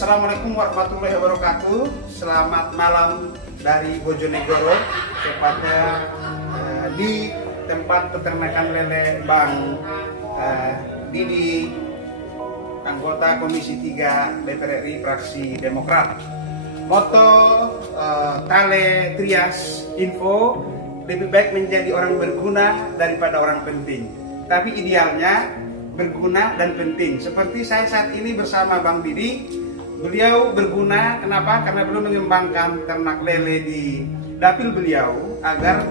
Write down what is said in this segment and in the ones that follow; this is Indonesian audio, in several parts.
Assalamualaikum warahmatullahi wabarakatuh. Selamat malam dari Bojonegoro, tepatnya di tempat peternakan lele Bang Didi, anggota Komisi 3 DPR RI fraksi Demokrat. Moto Tale Trias Info, lebih baik menjadi orang berguna daripada orang penting. Tapi idealnya berguna dan penting. Seperti saya saat ini bersama Bang Didi. Beliau berguna, kenapa? Karena beliau mengembangkan ternak lele di dapil beliau agar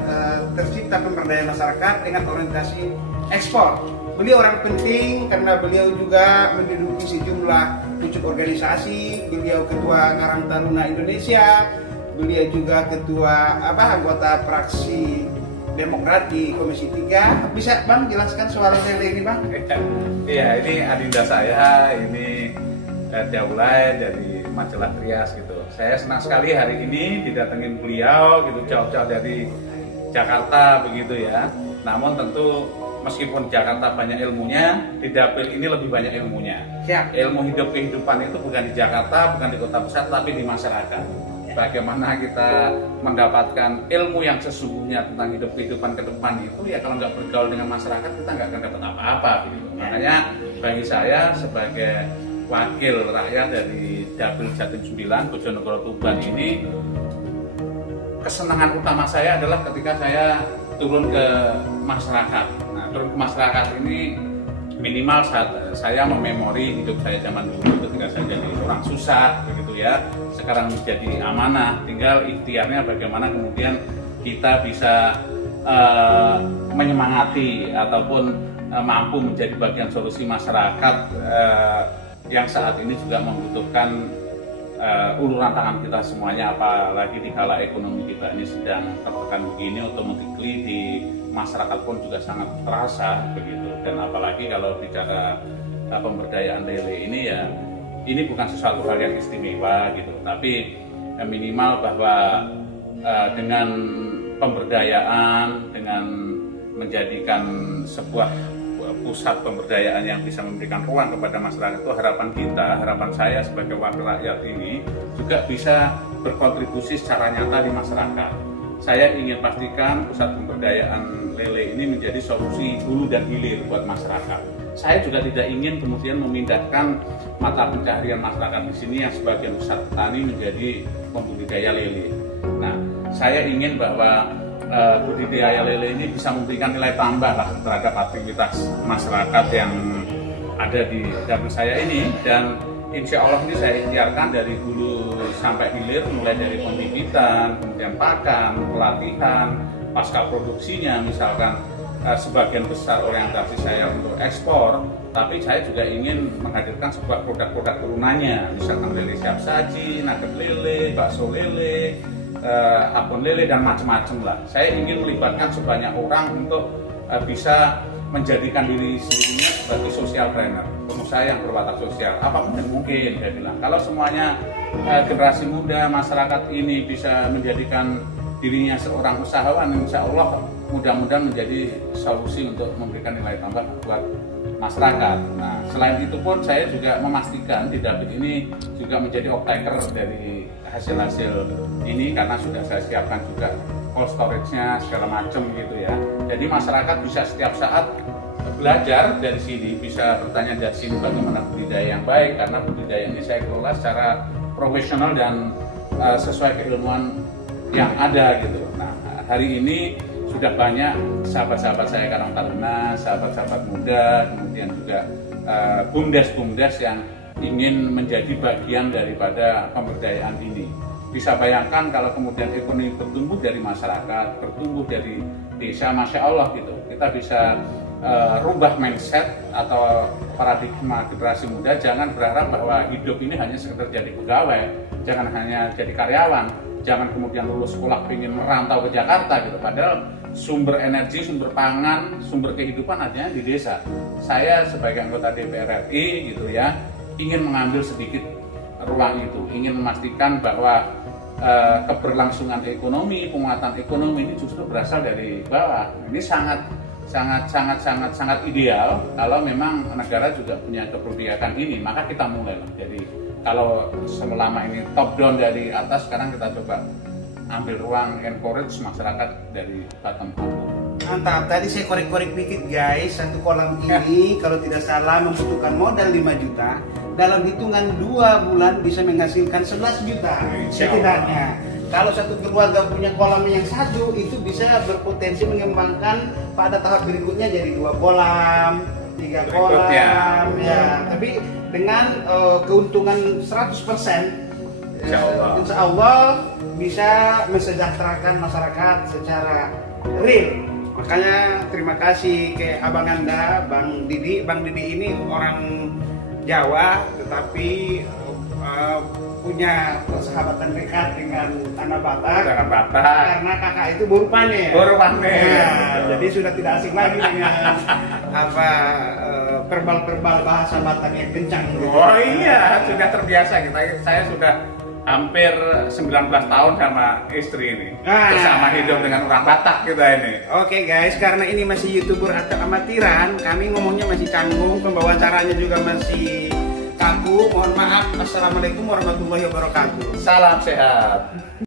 tercipta pemberdayaan masyarakat dengan orientasi ekspor. Beliau orang penting karena beliau juga menduduki sejumlah pucuk organisasi. Beliau ketua Karang Taruna Indonesia. Beliau juga ketua anggota fraksi Demokrat di Komisi 3. Bisa Bang jelaskan soal lele ini Bang? Iya, ini adinda saya, ini Daulay dari majalah Trias gitu. Saya senang sekali hari ini didatengin beliau gitu, jauh-jauh dari Jakarta begitu ya. Namun tentu meskipun Jakarta banyak ilmunya, di dapil ini lebih banyak ilmunya. Siap. Ilmu hidup kehidupan itu bukan di Jakarta, bukan di kota besar, tapi di masyarakat. Bagaimana kita mendapatkan ilmu yang sesungguhnya tentang hidup kehidupan ke depan itu ya, kalau nggak bergaul dengan masyarakat kita nggak akan dapat apa-apa gitu. Makanya bagi saya sebagai wakil rakyat dari Dapil Jatim 9 Bojonegoro Tuban ini, kesenangan utama saya adalah ketika saya turun ke masyarakat. Nah, turun ke masyarakat ini minimal saat saya mememori hidup saya zaman dulu ketika saya jadi orang susah begitu ya. Sekarang menjadi amanah, tinggal ikhtiarnya bagaimana kemudian kita bisa menyemangati ataupun mampu menjadi bagian solusi masyarakat yang saat ini juga membutuhkan uluran tangan kita semuanya, apalagi di kala ekonomi kita ini sedang tertekan begini, automatically di masyarakat pun juga sangat terasa begitu. Dan apalagi kalau bicara pemberdayaan lele ini ya, ini bukan sesuatu hal yang istimewa gitu, tapi minimal bahwa dengan pemberdayaan, dengan menjadikan sebuah pusat pemberdayaan yang bisa memberikan ruang kepada masyarakat, itu harapan kita, harapan saya sebagai wakil rakyat ini juga bisa berkontribusi secara nyata di masyarakat. Saya ingin pastikan pusat pemberdayaan lele ini menjadi solusi hulu dan hilir buat masyarakat. Saya juga tidak ingin kemudian memindahkan mata pencaharian masyarakat di sini yang sebagian besar petani menjadi pembudidaya lele. Nah, saya ingin bahwa budidaya lele ini bisa memberikan nilai tambah lah terhadap aktivitas masyarakat yang ada di dapil saya ini, dan insya Allah ini saya ikhtiarkan dari hulu sampai hilir, mulai dari pembibitan, kemudian pakan, pelatihan, pasca produksinya misalkan. Sebagian besar orientasi saya untuk ekspor, tapi saya juga ingin menghadirkan sebuah produk-produk turunannya, misalkan lele siap saji, nugget lele, bakso lele, abon lele, dan macam-macam lah. Saya ingin melibatkan sebanyak orang untuk bisa menjadikan diri sendirinya sebagai social planner, pengusaha yang berwatak sosial. Apapun yang mungkin, saya bilang. Kalau semuanya generasi muda masyarakat ini bisa menjadikan dirinya seorang usahawan, insya Allah mudah-mudahan menjadi solusi untuk memberikan nilai tambah buat masyarakat. Nah, selain itu pun saya juga memastikan di dapil ini juga menjadi off-taker dari hasil-hasil ini, karena sudah saya siapkan juga cold storage-nya segala macam gitu ya. Jadi masyarakat bisa setiap saat belajar dari sini, bisa bertanya dari sini bagaimana budidaya yang baik, karena budidaya ini saya kelola secara profesional dan sesuai keilmuan yang ada gitu. Nah, hari ini sudah banyak sahabat-sahabat saya Karang Taruna, sahabat-sahabat muda, kemudian juga bumdes-bumdes yang ingin menjadi bagian daripada pemberdayaan ini. Bisa bayangkan kalau kemudian ekonomi bertumbuh dari masyarakat, bertumbuh dari desa, Masya Allah gitu. Kita bisa rubah mindset atau paradigma generasi muda. Jangan berharap bahwa hidup ini hanya sekedar jadi pegawai, jangan hanya jadi karyawan, jangan kemudian lulus sekolah ingin merantau ke Jakarta gitu. Padahal sumber energi, sumber pangan, sumber kehidupan adanya di desa. Saya sebagai anggota DPR RI gitu ya, ingin mengambil sedikit ruang itu, ingin memastikan bahwa keberlangsungan ekonomi, penguatan ekonomi ini justru berasal dari bawah. Ini sangat ideal kalau memang negara juga punya keberpihakan ini, maka kita mulai dari kalau selama ini top down dari atas, sekarang kita coba ambil ruang encourage masyarakat dari bottom up. Mantap, tadi saya korek-korek dikit guys, satu kolam ini kalau tidak salah membutuhkan modal 5 juta. Dalam hitungan 2 bulan bisa menghasilkan 11 juta setidaknya. Kalau satu keluarga punya kolam yang satu, itu bisa berpotensi mengembangkan pada tahap berikutnya jadi 2 kolam, 3 kolam, ya. Tapi dengan keuntungan 100%, insya Allah bisa mensejahterakan masyarakat secara real. Makanya terima kasih ke abang Anda, Bang Didi. Bang Didi ini orang Jawa, tetapi punya persahabatan dekat dengan tanah Batak. Tanah Batak. Karena kakak itu buru panen. Jadi sudah tidak asing lagi dengan verbal bahasa Batak yang kencang. Oh iya, sudah terbiasa kita. Saya sudah hampir 19 tahun sama istri ini, bersama hidup dengan orang Batak kita ini. Oke guys, karena ini masih YouTuber atau amatiran, kami ngomongnya masih canggung, pembawa acaranya juga masih kaku. Mohon maaf. Assalamualaikum warahmatullahi wabarakatuh. Salam sehat.